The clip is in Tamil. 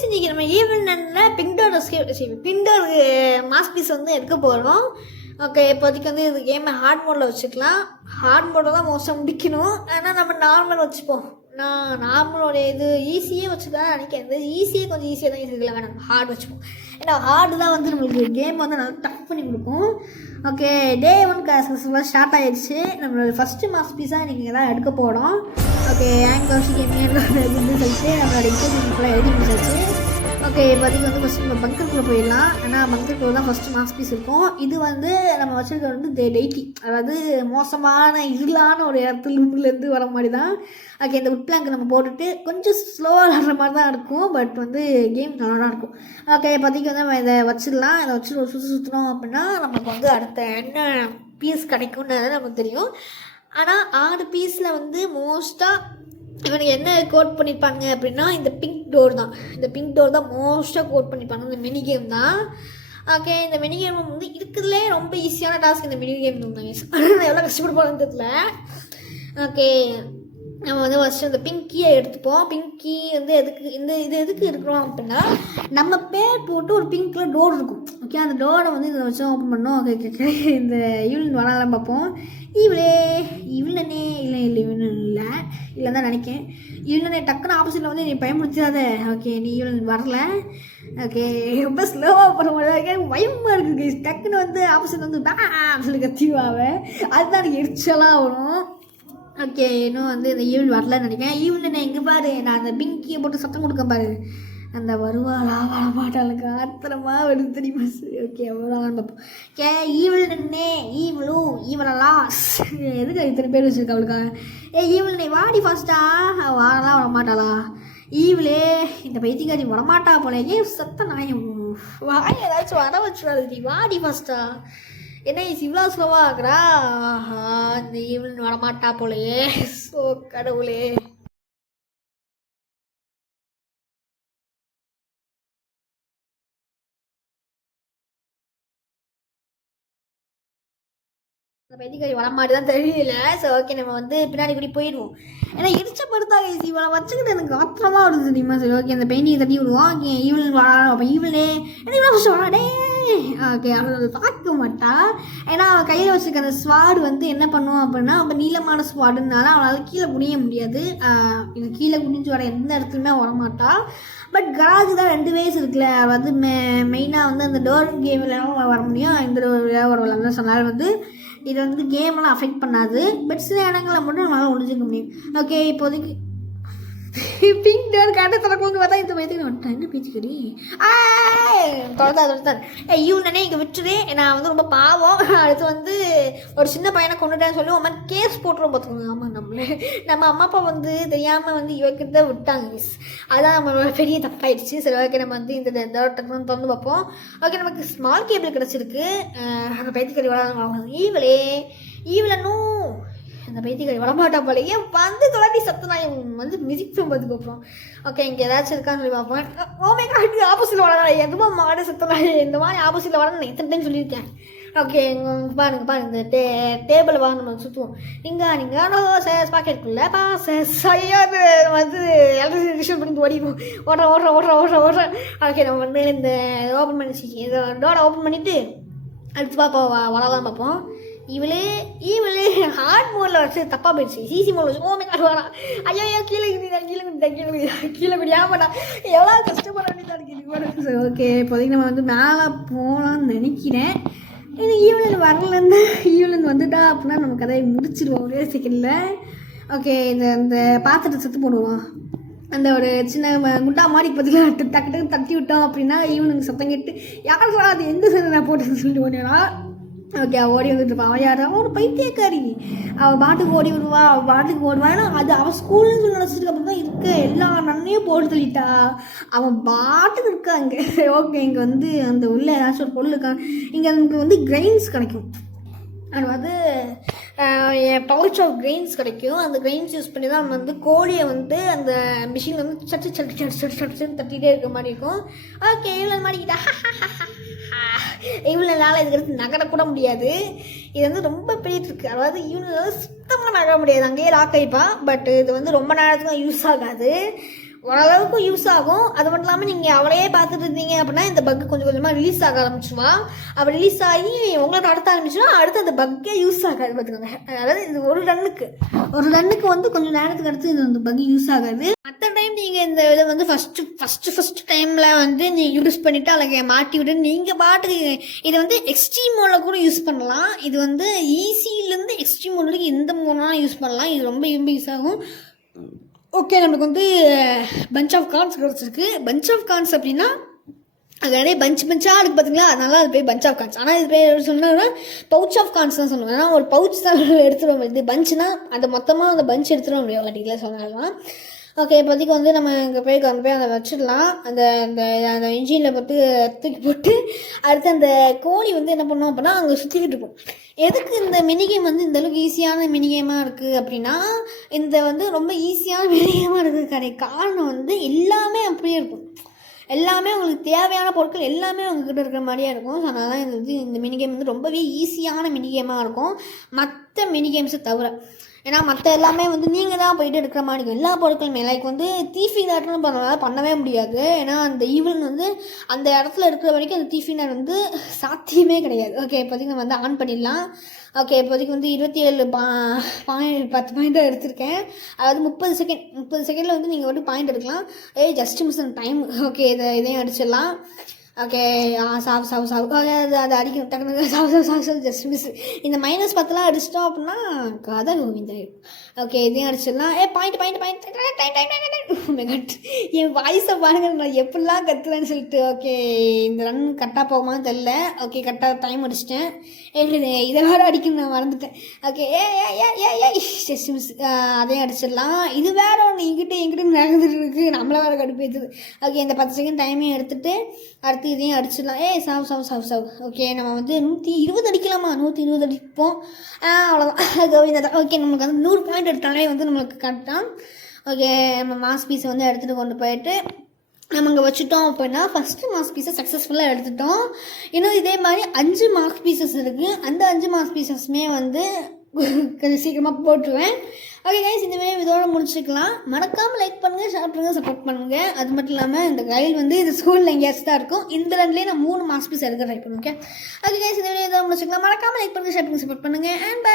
கைஸ் இன்னைக்கு நம்ம ஈவெண்ட்டில் பிண்டர் மாஸ் பீஸ் வந்து எடுக்க போகிறோம். ஓகே, இப்போதைக்கு வந்து இது கேமை ஹார்ட் மோடில் வச்சுக்கலாம். ஹார்ட் மோடில் தான் மோஸ்ட்டாக முடிக்கணும். ஆனால் நம்ம நார்மல் வச்சுப்போம். நான் நார்மலோட இது ஈஸியே வச்சுதான் நினைக்கிறேன். ஈஸியே கொஞ்சம் ஈஸியாக தான் இருக்குல்ல, வேணாம் ஹார்ட் வச்சுப்போம். ஏன்னா ஹார்டு தான் வந்து நம்மளுக்கு கேம் வந்து நல்லா டஃப் பண்ணி கொடுக்கும். ஓகே, டே 1 சக்ஸஸ்ஃபுல்லாக ஸ்டார்ட் ஆகிடுச்சு. நம்மளோட ஃபஸ்ட்டு மாஸ் பீஸாக இன்றைக்கி தான் எடுக்க போகிறோம். ஓகே, ஆங்கர்ஸ் கேமியாக சொல்லிட்டு நம்மளோட இன்டர்வியூலாம் எழுதி முடிச்சாச்சு. ஓகே, இப்போதைக்கு வந்து ஃபஸ்ட்டு நம்ம பங்கருக்குள்ளே போயிடலாம். ஏன்னா பங்கருக்குள்ளே தான் ஃபஸ்ட்டு மாஸ் பீஸ் இருக்கும். இது வந்து நம்ம வச்சுருக்க வந்து டெய்ட்டி, அதாவது மோசமான இருளான ஒரு இடத்துலேருந்து வர மாதிரி தான். ஓகே, இந்த உட் பிளாங்க் நம்ம போட்டுட்டு கொஞ்சம் ஸ்லோவாக விளாட்ற மாதிரி தான் இருக்கும். பட் வந்து கேம் நல்லா தான் இருக்கும். ஓகே, இப்போதைக்கு வந்து நம்ம இதை வச்சிடலாம். இதை வச்சு ஒரு சுற்றணும் அப்படின்னா நமக்கு வந்து அடுத்த என்ன பீஸ் கிடைக்கும்னு நமக்கு தெரியும். ஆனால் 6 பீஸில் வந்து மோஸ்ட்டாக இவனுக்கு என்ன கோட் பண்ணியிருப்பாங்க அப்படின்னா இந்த பிங்க் டோர் தான். இந்த பிங்க் டோர் தான் மோஸ்ட்டாக கோட் பண்ணியிருப்பாங்க. இந்த மினி கேம் தான். ஓகே, இந்த மினி கேம் வந்து இருக்கிறதுலே ரொம்ப ஈஸியான டாஸ்க் இந்த மினி கேம் தான். எவ்வளோ கஷ்டப்பட்டு போகிறது தெரியல. ஓகே, நம்ம வந்து ஃபஸ்ட்டு அந்த பிங்கியை எடுத்துப்போம். பிங்கி வந்து இது எதுக்கு இருக்கிறோம் அப்படின்னா நம்ம பேர் போட்டு ஒரு பிங்க் கலர் டோர் இருக்கும். ஓகே, அந்த டோரை வந்து இதை வச்சு ஓப்பன் பண்ணோம். ஓகே, இந்த ஈவன் வரலாம் பார்ப்போம். இவளனே இல்லை தான் நினைக்கிறேன். இவளனே டக்குன்னு ஆப்போசிட்டில் வந்து நீ பயன்படுத்தாத. ஓகே, நீ இவன் வரல. ஓகே, ரொம்ப ஸ்லோவாக போகிற மாதிரி பயமாக இருக்குது. டக்குன்னு வந்து ஆப்போசிட் வந்து சொல்லி கத்திவாவே, அதுதான் எனக்கு எரிச்சலாக வரும். ஓகே, இன்னும் வந்து இந்த ஈவன் வரலன்னு நினைக்கிறேன். ஈவன் எங்கே பாரு, நான் அந்த பிங்கியை போட்டு சத்தம் கொடுக்க பாரு, அந்த வருவாளா வர மாட்டாளுக்கு ஆத்திரமா வருது தெரியுமா? ஓகே, அவ்வளோதான் பார்ப்போம். ஓகே, ஈவலா எதுக்கு இத்தனை பேர் வச்சுருக்கா அவளுக்காக? ஈவல்னே வாடி ஃபாஸ்ட்டா. வாரலாம் வரமாட்டாளா ஈவிலே? இந்த பைத்தியக்காரி வரமாட்டா போல. சத்தம் நாயம் வாய் ஏதாச்சும் வர வச்சுடாது. நீ வாடி ஃபாஸ்ட்டா. என்ன இவ்வளோ ஸ்லோவாக ஆகுறா? இந்த ஈவன் வரமாட்டா போலையே. ஸோ கடவுளே. அந்த பைத்தியக்காரி வர மாதிரி தான் தெரியல. ஸோ ஓகே, நம்ம வந்து பின்னாடி கூடி போயிடுவோம். ஏன்னா எரிச்சப்படுத்தாங்க இவளை வச்சுக்கிட்டு எனக்கு ஆத்திரமாக வருது தெரியுமா? சரி, ஓகே, அந்த பெயிண்டிங்கை தட்டி விடுவோம். ஓகே, ஈவன் வரா. அப்போ ஈவனே என்ன ஃபஸ்ட்டு வராடே. ஓகே, அவள் பார்க்க மாட்டா. ஏன்னா அவள் கையில் வச்சுருக்க அந்த ஸ்வாடு வந்து என்ன பண்ணுவோம் அப்படின்னா அப்போ நீளமான ஸ்வாடுனால அவளால் கீழே குனிய முடியாது. இது கீழே குனிஞ்சு வர எந்த இடத்துலையுமே வரமாட்டா. பட் கராஜ் தான் 2 வயசு இருக்குல்ல, அவள் வந்து மெயினாக வந்து அந்த டோர் கேம்லாம் வர முடியும். இந்த ஒரு சொன்னால் வந்து இது வந்து கேமெல்லாம் அஃபெக்ட் பண்ணாது. பட் சில இடங்களில் மட்டும் நம்மளால் ஒழிஞ்சிக்க முடியும். ஓகே, இப்போதைக்கு பிங்க் டோர் கரெக்டாக திறக்கணும்னு பார்த்தா இந்த வயதுக்கு வந்துட்டேன். என்ன பேச்சுக்கடி தொடர்தான். இவனே இங்கே விட்டுரு. நான் வந்து ரொம்ப பாவம். அடுத்து வந்து ஒரு சின்ன பையனை கொண்டுட்டேன்னு சொல்லி ஒரு மாதிரி கேஸ் போட்டுரும் பார்த்துக்கோங்க. ஆமாம், நம்ம அம்மா அப்பா வந்து தெரியாமல் வந்து இவக்கிட்ட விட்டாங்க. அதுதான் நம்மளோட பெரிய தப்பாயிடுச்சு. சரி, ஓகே, நம்ம வந்து இந்த டக்குன்னு திறந்து பார்ப்போம். ஓகே, நமக்கு ஸ்மால் கேபிள் கிடச்சிருக்கு. அந்த பைத்தியக்காரி வர ஈவிலனும் அந்த பைத்தியக்காரி வரமாட்டா போல. ஏன் வந்து தொலைட்டி சத்தம் நான் வந்து மியூசிக் ஃபிலிம் பார்த்து பார்ப்போம். ஓகே, இங்கே ஏதாச்சும் இருக்கான்னு சொல்லி பார்ப்போம். ஓமே காட்டி ஆப்போசிட்டில் வரலாம். எதுவும் மாடு சத்தம் இந்த மாதிரி ஆப்போசிட்டில் வரணும் நான் எத்தனை டைம் சொல்லியிருக்கேன். ஓகே, பாருங்க இந்த டேபிள் வாங்க நம்ம சுற்றுவோம். நீங்கள் பாக்கெட்டுக்குள்ள ஐயாவது வந்து எலக்ட்ரிசிட்டி பண்ணி ஓடுறோம். ஓகே, நம்ம வந்து இந்த ஓப்பன் பண்ணிச்சு இதை டோரை ஓப்பன் பண்ணிவிட்டு அடுத்து பார்ப்போம். வரலாம் பார்ப்போம். இவளே ஹார்ட் மோடில் வச்சு தப்பாக போயிடுச்சு. சிசி மோடில் வச்சு ஓமே காட்டுவானா. ஐயோ கீழே குடியாமடா. எவ்வளோ கஷ்டப்பட வேண்டியதாக இருக்குது. ஓகே, இப்போதைக்கு நம்ம வந்து மேலே போகலான்னு நினைக்கிறேன். இது ஈவினிங் வரலன்னா ஈவினிங் வந்துட்டா அப்படின்னா நம்ம கதையை முடிச்சிடுவோம் ஒரே செகண்டில். ஓகே, இந்த பாத்திரத்தை சுற்று போடுவோம். அந்த ஒரு சின்ன முட்டா மாதிரி பார்த்தீங்கன்னா டக்கு தட்டி விட்டோம் அப்படின்னா ஈவினிங் சத்தம் கேட்டு யாரா அது எந்த சரி நான் போட்டு சொல்லிட்டு ஓடினா. ஓகே, அவள் ஓடி வந்துட்டு இருப்பான். அவள் யார்? அவன் ஒரு பைத்தியக்காரி. அவள் பாட்டுக்கு ஓடி விடுவா. அவள் பாட்டுக்கு ஓடுவா. ஏன்னா அது அவள் ஸ்கூல்னு சொல்லி நினச்சிட்டு அப்புறம் தான் இருக்க எல்லா நன்னையும் போட்டு தள்ளிட்டா. அவன் பாட்டுக்கு இருக்கா அங்கே. ஓகே, இங்கே வந்து அந்த உள்ள ஏதாச்சும் ஒரு பொருள் இருக்கான். இங்கே நமக்கு வந்து கிரெயின்ஸ் கிடைக்கும். அது வந்து பவுச் ஆஃப் கிரெயின்ஸ் கிடைக்கும். அந்த கிரெயின்ஸ் யூஸ் பண்ணி தான் நம்ம வந்து கோழியை வந்து அந்த மிஷினில் வந்து சட்டு தட்டிகிட்டே இருக்க மாதிரி இருக்கும். ஓகே, இவ்வளோ மாட்டிக்கிட்டா. இவ்வளோ நாள் இதுக்கு நகரக்கூட முடியாது. இது வந்து ரொம்ப பெரிய இருக்குது. அதாவது இவனால சுத்தமாக நகர முடியாது. அங்கேயே லாக் ஆகிப்பான். பட் இது வந்து ரொம்ப நேரத்துக்கு யூஸ் ஆகாது. ஓரளவுக்கு யூஸ் ஆகும். அது மட்டும் இல்லாமல் நீங்கள் அவளையே பார்த்துட்டு இருந்தீங்க அப்படின்னா இந்த பக் கொஞ்சம் கொஞ்சமாக ரிலீஸ் ஆக ஆரம்பிச்சுவான். அவள் ரிலீஸ் ஆகி உங்களை நடத்த ஆரம்பிச்சுன்னா அடுத்து அந்த பக்கே யூஸ் ஆகாது பார்த்துக்கோங்க. அதாவது இது ஒரு ரன்னுக்கு வந்து கொஞ்சம் நேரத்துக்கு அடுத்து இது வந்து பக் யூஸ் ஆகாது. மற்ற டைம் நீங்கள் இந்த இதை வந்து ஃபஸ்ட்டு டைமில் வந்து நீங்கள் யூஸ் பண்ணிவிட்டு அதை மாட்டி விட்டு நீங்கள் பாட்டுக்கு இதை வந்து எக்ஸ்ட்ரீம் மோடில் கூட யூஸ் பண்ணலாம். இது வந்து ஈஸியிலேருந்து எக்ஸ்ட்ரீம் மோட் வரைக்கும் எந்த மோட்னாலும் யூஸ் பண்ணலாம். இது ரொம்ப யூஸ் ஆகும். ஓகே, நமக்கு வந்து பஞ்ச் ஆஃப் கார்ன்ஸ் கிடச்சிருக்கு. பஞ்ச் ஆஃப் கார்ன்ஸ் அப்படின்னா அது நிறைய பஞ்சாக இருக்குது பார்த்தீங்களா, அதனால அது பேர் பஞ்ச் ஆஃப் கார்ன்ஸ். ஆனால் இது பேர் சொன்னோன்னா பவுச் ஆஃப் கார்ன்ஸ் தான் சொல்லுவேன். ஏன்னா ஒரு பவுச் தான் எடுத்துகிட்டு இது பஞ்சுனா அந்த மொத்தமாக அந்த பஞ்ச் எடுத்துகிட்டு முடியும் வாட்டிக்கில் சொன்னாலும். ஓகே, இப்போதைக்கு வந்து நம்ம இங்கே போய் கொண்டு போய் அதை வச்சிடலாம். அந்த அந்த அந்த இன்ஜினில் போட்டு தூக்கி போட்டு அடுத்து அந்த கோழி வந்து என்ன பண்ணோம் அப்படின்னா அங்கே சுற்றிக்கிட்டு இருக்கும். எதுக்கு இந்த மினிகேம் வந்து இந்தளவுக்கு ஈஸியான மினிகேமாக இருக்குது அப்படின்னா, இந்த வந்து ரொம்ப ஈஸியான மினிகேமாக இருக்குது காரணம் வந்து எல்லாமே அப்படியே இருக்கும். எல்லாமே உங்களுக்கு தேவையான பொருட்கள் எல்லாமே உங்ககிட்ட இருக்கிற மாதிரியே இருக்கும். ஸோ அதனால இது வந்து இந்த மினிகேம் வந்து ரொம்பவே ஈஸியான மினிகேமாக இருக்கும் மற்ற மினிகேம்ஸை தவிர. ஏன்னா மற்ற எல்லாமே வந்து நீங்கள் தான் போயிட்டு எடுக்கிற மாதிரி இருக்கும். எல்லா பொருட்களுமே லைக் வந்து தீஃபி நாட்டுன்னு பண்ணவே முடியாது. ஏன்னா அந்த ஈவன் வந்து அந்த இடத்துல இருக்கிற வரைக்கும் அந்த தீஃபி நாட் வந்து சாத்தியமே கிடையாது. ஓகே, இப்போதைக்கு நம்ம வந்து ஆன் பண்ணிடலாம். ஓகே, இப்போதைக்கு வந்து 27 10 பாயிண்ட்டாக எடுத்திருக்கேன். அதாவது 30 செகண்டில் வந்து நீங்கள் வந்து பாயிண்ட் எடுக்கலாம். Just miss time. ஓகே, இதையும் அடிச்சிடலாம். ஓகே, சாவு அது அடிக்கணும் டக்குனு சாவு ஜஸ்ட் மிஸ். இந்த -10 அடிச்சிட்டோம் அப்படின்னா கதை கோவிந்தாயிடும். ஓகே, இதையும் அடிச்சிடலாம். பாயிண்ட் என் வாய்ஸை பாருங்க, நான் எப்படிலாம் கற்றுவேன்னு சொல்லிட்டு. ஓகே, இந்த ரன் கரெக்டாக போகுமான்னு தெரில. ஓகே, கரெக்டாக டைம் அடிச்சிட்டேன். இதை வேறு அடிக்கணும், நான் மறந்துட்டேன். Okay, just miss. அதையும் அடிச்சிடலாம். இது வேறு ஒன்று இங்கிட்ட நடந்துட்டு இருக்கு, நம்மளை வேறு கடுப்பேற்றுது. ஓகே, இந்த 10 செகண்ட் டைமையும் எடுத்துகிட்டு அடுத்து இதையும் அடிச்சிடலாம். சாவு. ஓகே, நம்ம வந்து 120 அடிக்கலாமா? 120 அடிப்போம். அவ்வளோதான் கோவிந்தா. ஓகே, நமக்கு வந்து 100 பாயிண்ட் எடுத்தாலே வந்து நம்மளுக்கு கரெக்டாக. ஓகே, நம்ம மாஸ் பீஸை வந்து எடுத்துகிட்டு கொண்டு போயிட்டு நம்ம இங்கே வச்சுட்டோம் அப்படின்னா ஃபஸ்ட்டு மாஸ் பீஸை சக்ஸஸ்ஃபுல்லாக எடுத்துட்டோம். இன்னும் இதே மாதிரி 5 மாஸ் பீசஸ் இருக்குது. அந்த 5 மாஸ் பீசஸுமே வந்து கொஞ்சம் சீக்கிரமாக போட்டுருவேன். ஓகே கைஸ், இந்த வீடியோ இதோட முடிச்சுக்கலாம். மறக்காமல் லைக் பண்ணுங்கள், ஷேர் பண்ணுங்கள், சப்போர்ட் பண்ணுங்கள். அது மட்டும் இல்லாமல் இந்த கைல் வந்து இது ஸ்கூலில் எங்கேயாச்சும் தான் இருக்கும். இந்த ரெண்டுலேயே நான் 3 மாஸ் பீஸ் எடுக்க ட்ரை பண்ணுவேன். ஓகே கைஸ், இந்த வீடியோ இதோட முடிச்சுக்கலாம். மறக்காமல் லைக் பண்ணுங்கள், ஷேர் பண்ணுங்கள், சப்போர்ட் பண்ணுங்கள். அண்ட்